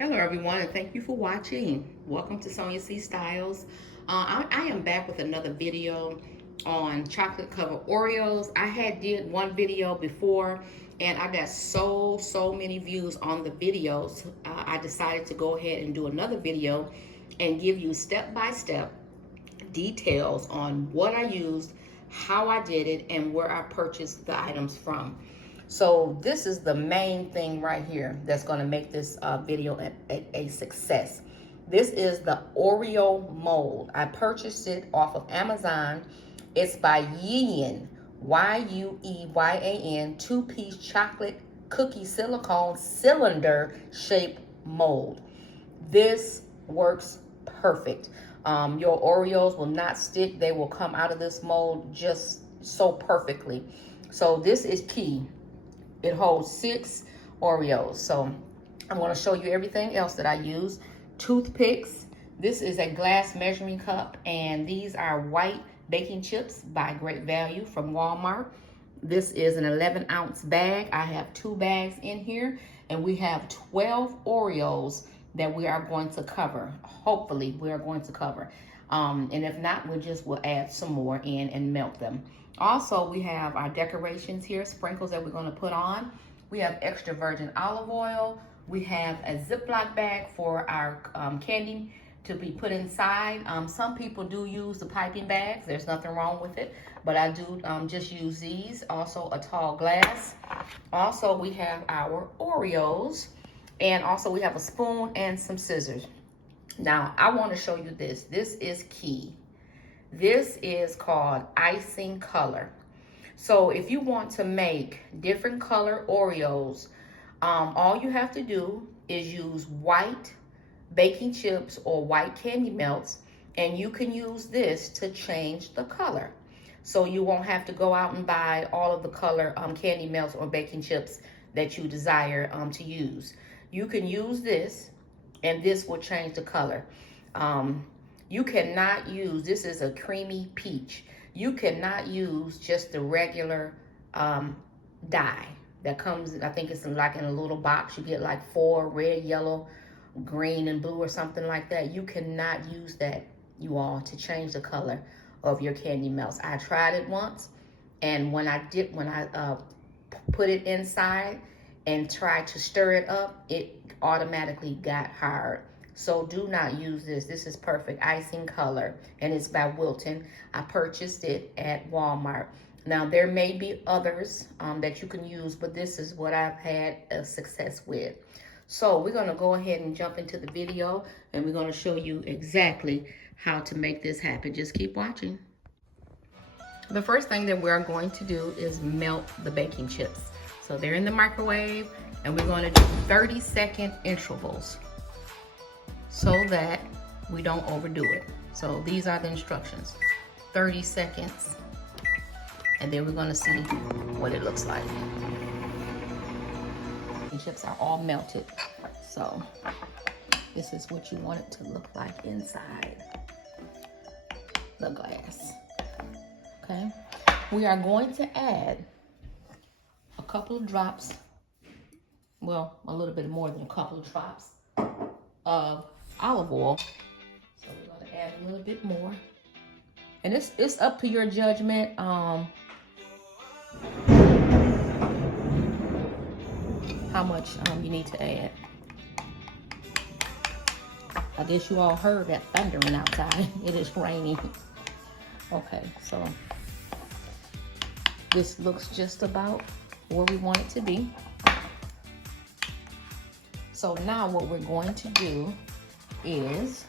Hello everyone and thank you for watching. Welcome to Sonia C Styles. I am back with another video on chocolate covered Oreos. I had did one video before and I got so many views on the videos. I decided to go ahead and do another video and give you step-by-step details on what I used, how I did it, and where I purchased the items from. So this is the main thing right here that's going to make this video a success. This is the Oreo mold. I purchased it off of Amazon. It's by Yueyan, Yueyan, two-piece chocolate cookie silicone cylinder shaped mold. This works perfect. Your Oreos will not stick. They will come out of this mold just so perfectly. So this is key. It holds 6 Oreos. So I'm going to show you everything else that I use. Toothpicks. This is a glass measuring cup, and these are white baking chips by Great Value from Walmart. This is an 11-ounce bag. I have 2 bags in here, and we have 12 Oreos that we are going to cover. Hopefully, we are going to cover. And if not, we'll add some more in and melt them. Also, we have our decorations here, sprinkles that we're going to put on. We have extra virgin olive oil. We have a Ziplock bag for our candy to be put inside. Some people do use the piping bags. There's nothing wrong with it, but I do just use these. Also, a tall glass. Also, we have our Oreos, and also we have a spoon and some scissors. Now, I want to show you this. This is key. This is called icing color. So if you want to make different color Oreos, all you have to do is use white baking chips or white candy melts, and you can use this to change the color. So you won't have to go out and buy all of the color candy melts or baking chips that you desire to use. You can use this, and this will change the color. You cannot use, this is a creamy peach. You cannot use just the regular dye that comes, I think it's like in a little box. You get like 4, red, yellow, green, and blue or something like that. You cannot use that, you all, to change the color of your candy melts. I tried it once, and when I put it inside and tried to stir it up, it automatically got hard. So do not use this. This is perfect icing color, and it's by Wilton. I purchased it at Walmart. Now, there may be others that you can use, but this is what I've had a success with. So we're going to go ahead and jump into the video, and we're going to show you exactly how to make this happen. Just keep watching. The first thing that we're going to do is melt the baking chips. So they're in the microwave, and we're going to do 30-second intervals so that we don't overdo it. So these are the instructions. 30 seconds, and then we're going to see what it looks like. The chips are all melted, so this is what you want it to look like inside the glass. Okay, we are going to add a couple of drops, well, a little bit more than a couple of drops of olive oil. So we're going to add a little bit more, and it's up to your judgment. How much you need to add. I guess you all heard that thundering outside. It is raining. Okay, so this looks just about where we want it to be. So now what we're going to do is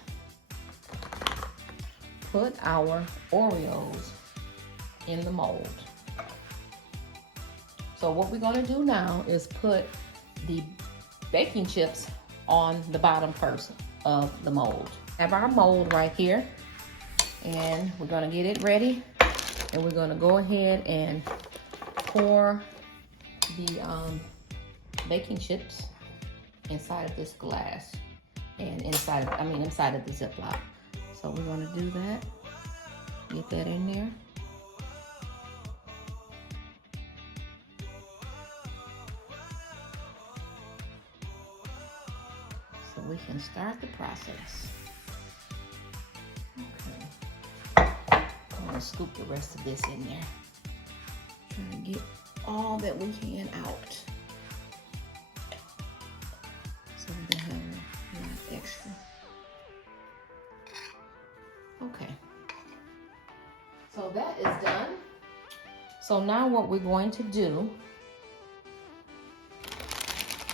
put our Oreos in the mold. So what we're going to do now is put the baking chips on the bottom first of the mold. Have our mold right here, and we're going to get it ready, and we're going to go ahead and pour the baking chips inside of this glass, and inside of the Ziplock. So we're going to do that. Get that in there. So so we can start the process. Okay. I'm gonna scoop the rest of this in there. Trying to get all that we can out. So we can have a lot extra. Okay. So that is done. So now what we're going to do,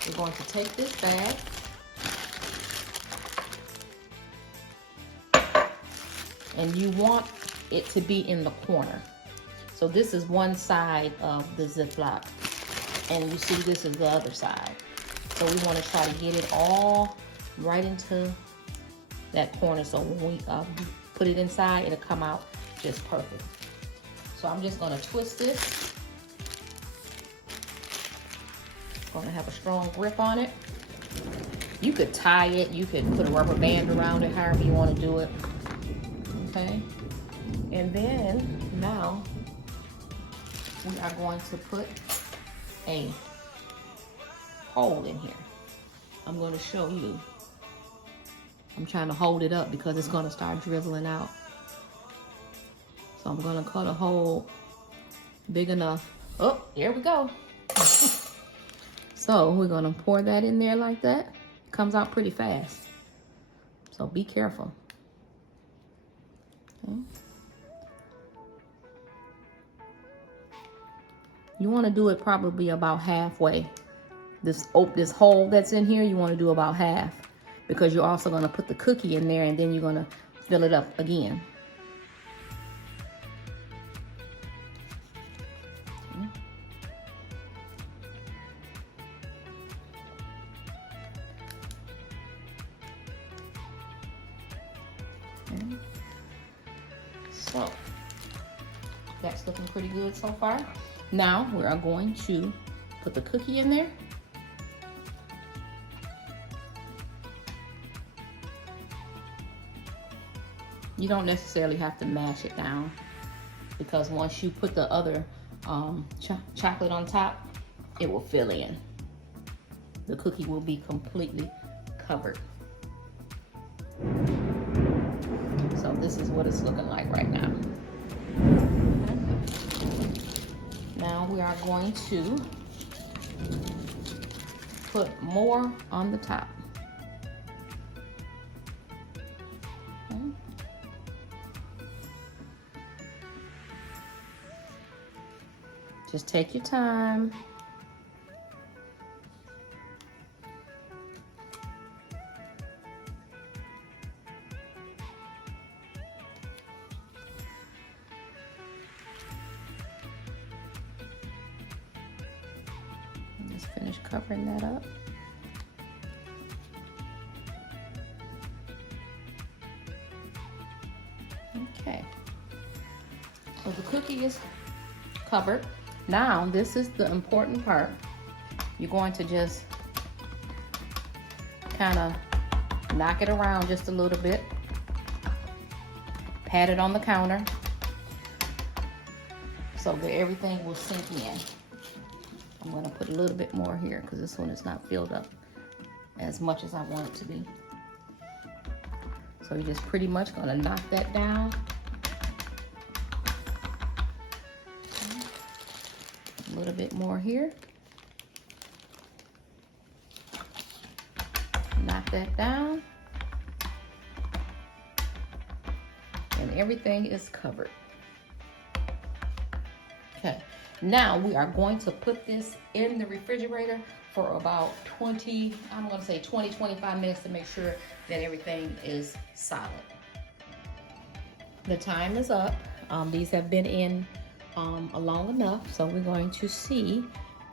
we're going to take this bag and you want it to be in the corner. So this is one side of the Ziplock and you see this is the other side. So we want to try to get it all right into that corner, so when we put it inside, it'll come out just perfect. So I'm just gonna twist this. Gonna have a strong grip on it. You could tie it, you could put a rubber band around it, however you want to do it. Okay, and then now we are going to put a hole in here. I'm going to show you. I'm trying to hold it up because it's going to start drizzling out. So I'm going to cut a hole big enough. Oh, here we go. So we're going to pour that in there like that. It comes out pretty fast. So be careful. Okay. You want to do it probably about halfway. This hole that's in here, you want to do about half, because you're also going to put the cookie in there and then you're going to fill it up again. Okay. Okay. So that's looking pretty good so far. Now we are going to put the cookie in there. You don't necessarily have to mash it down, because once you put the other chocolate on top, it will fill in. The cookie will be completely covered. So this is what it's looking like right now. Okay. Now we are going to put more on the top. Okay. Just take your time. Just finish covering that up. Okay. So the cookie is covered. Now, this is the important part. You're going to just kind of knock it around just a little bit. Pat it on the counter so that everything will sink in. I'm going to put a little bit more here because this one is not filled up as much as I want it to be. So you're just pretty much going to knock that down. A little bit more here. Knock that down. And everything is covered. Okay, now we are going to put this in the refrigerator for about 20, I'm going to say 20, 25 minutes to make sure that everything is solid. The time is up. These have been in long enough, so we're going to see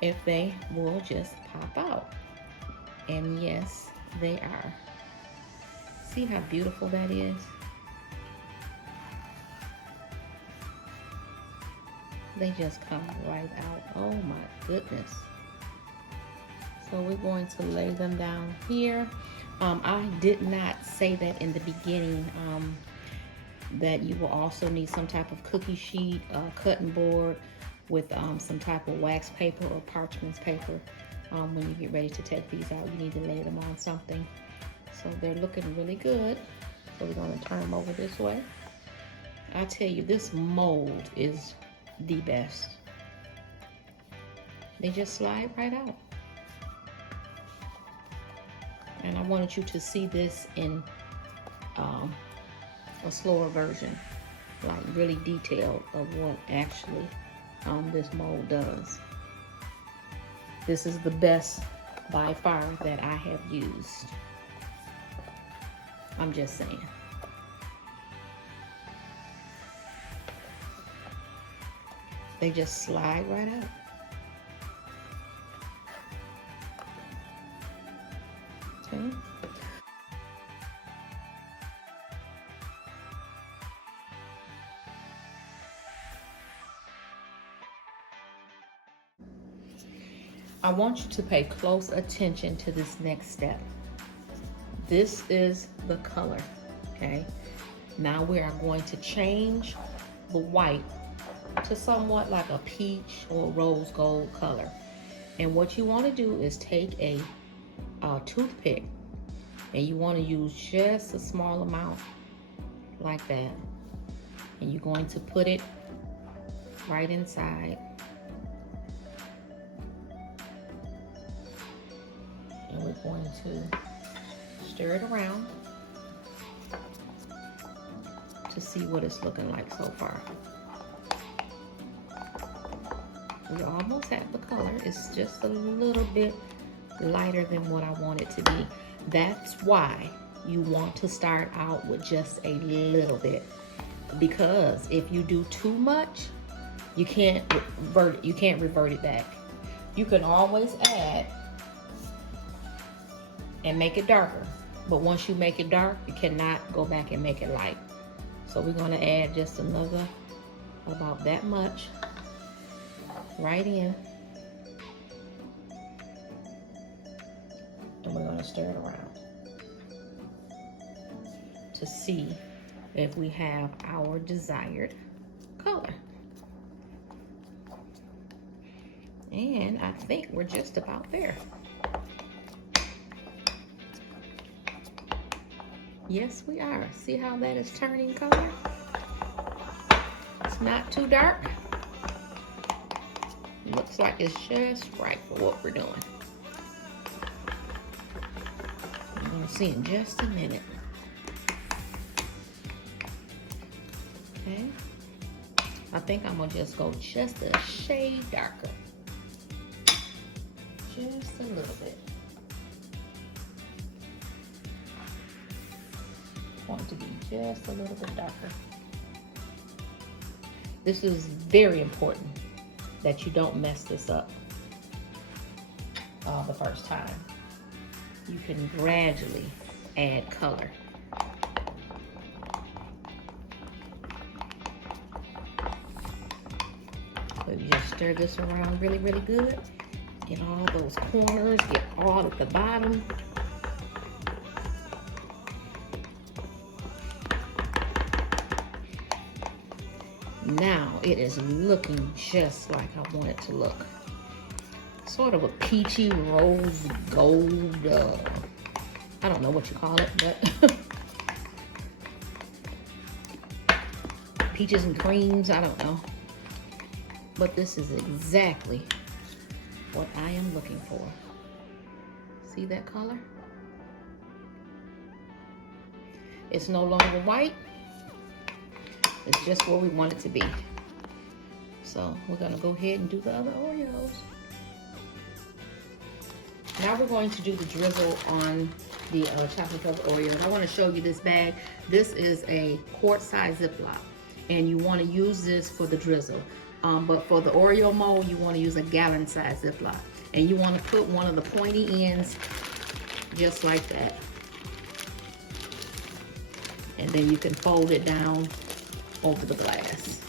if they will just pop out. And yes, they are. See how beautiful that is? They just come right out. Oh my goodness. So we're going to lay them down here. I did not say that in the beginning, that you will also need some type of cookie sheet, cutting board with some type of wax paper or parchment paper. When you get ready to take these out, you need to lay them on something So they're looking really good. So we're gonna turn them over this way. I tell you, this mold is the best. They just slide right out. And I wanted you to see this in a slower version, like really detailed of what actually this mold does. This is the best by far that I have used. I'm just saying. They just slide right out. Okay. I want you to pay close attention to this next step. This is the color, okay? Now we are going to change the white to somewhat like a peach or rose gold color. And what you want to do is take a toothpick, and you want to use just a small amount like that. And you're going to put it right inside. And we're going to stir it around to see what it's looking like so far. We almost have the color. It's just a little bit lighter than what I want it to be. That's why you want to start out with just a little bit, because if you do too much, you can't revert it back. You can always add and make it darker, but once you make it dark, you cannot go back and make it light. So we're going to add just another, about that much, right in, and we're going to stir it around to see if we have our desired color. And I think we're just about there. Yes, we are. See how that is turning color? It's not too dark. Looks like it's just right for what we're doing. We're going to see in just a minute. Okay. I think I'm going to just go just a shade darker. Just a little bit. Want it to be just a little bit darker. This is very important that you don't mess this up the first time. You can gradually add color. So you just stir this around really, really good. Get all those corners, get all at the bottom. Now it is looking just like I want it to look. Sort of a peachy rose gold, I don't know what you call it, but peaches and creams, I don't know. But this is exactly what I am looking for. See that color? It's no longer white. It's just where we want it to be. So we're gonna go ahead and do the other Oreos. Now we're going to do the drizzle on the chocolate covered Oreos. I want to show you this bag. This is a quart size Ziplock, and you want to use this for the drizzle. But for the Oreo mold, you want to use a gallon size Ziplock, and you want to put one of the pointy ends just like that, and then you can fold it down over the glass.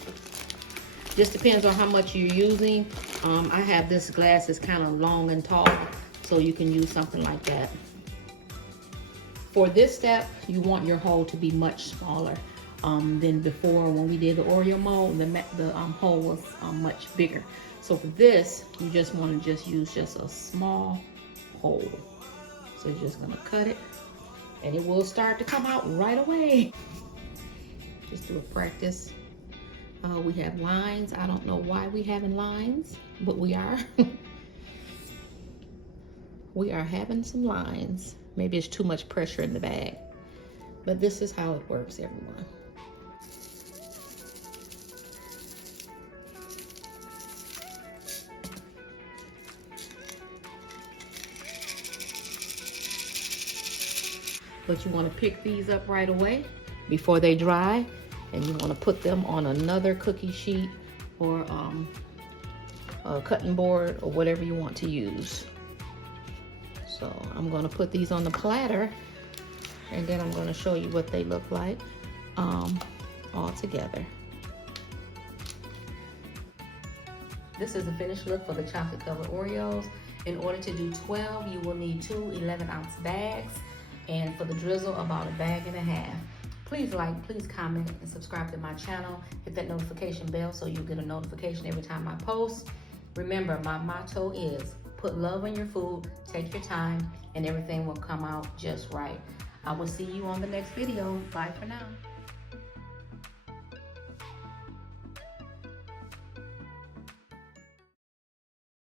Just depends on how much you're using. I have this glass that's kind of long and tall, so you can use something like that. For this step, you want your hole to be much smaller than before. When we did the Oreo mold, the hole was much bigger. So for this, you just want to use just a small hole. So you're just gonna cut it And it will start to come out right away. Just do a practice. We have lines. I don't know why we having lines, but we are. We are having some lines. Maybe it's too much pressure in the bag. But this is how it works, everyone. But you want to pick these up right away before they dry. And you want to put them on another cookie sheet or a cutting board or whatever you want to use. So I'm going to put these on the platter, and then I'm going to show you what they look like all together. This is the finished look for the chocolate covered Oreos. In order to do 12, you will need 2 11-ounce bags, and for the drizzle, about 1.5 bags. Please like, please comment, and subscribe to my channel. Hit that notification bell so you'll get a notification every time I post. Remember, my motto is put love in your food, take your time, and everything will come out just right. I will see you on the next video. Bye for now.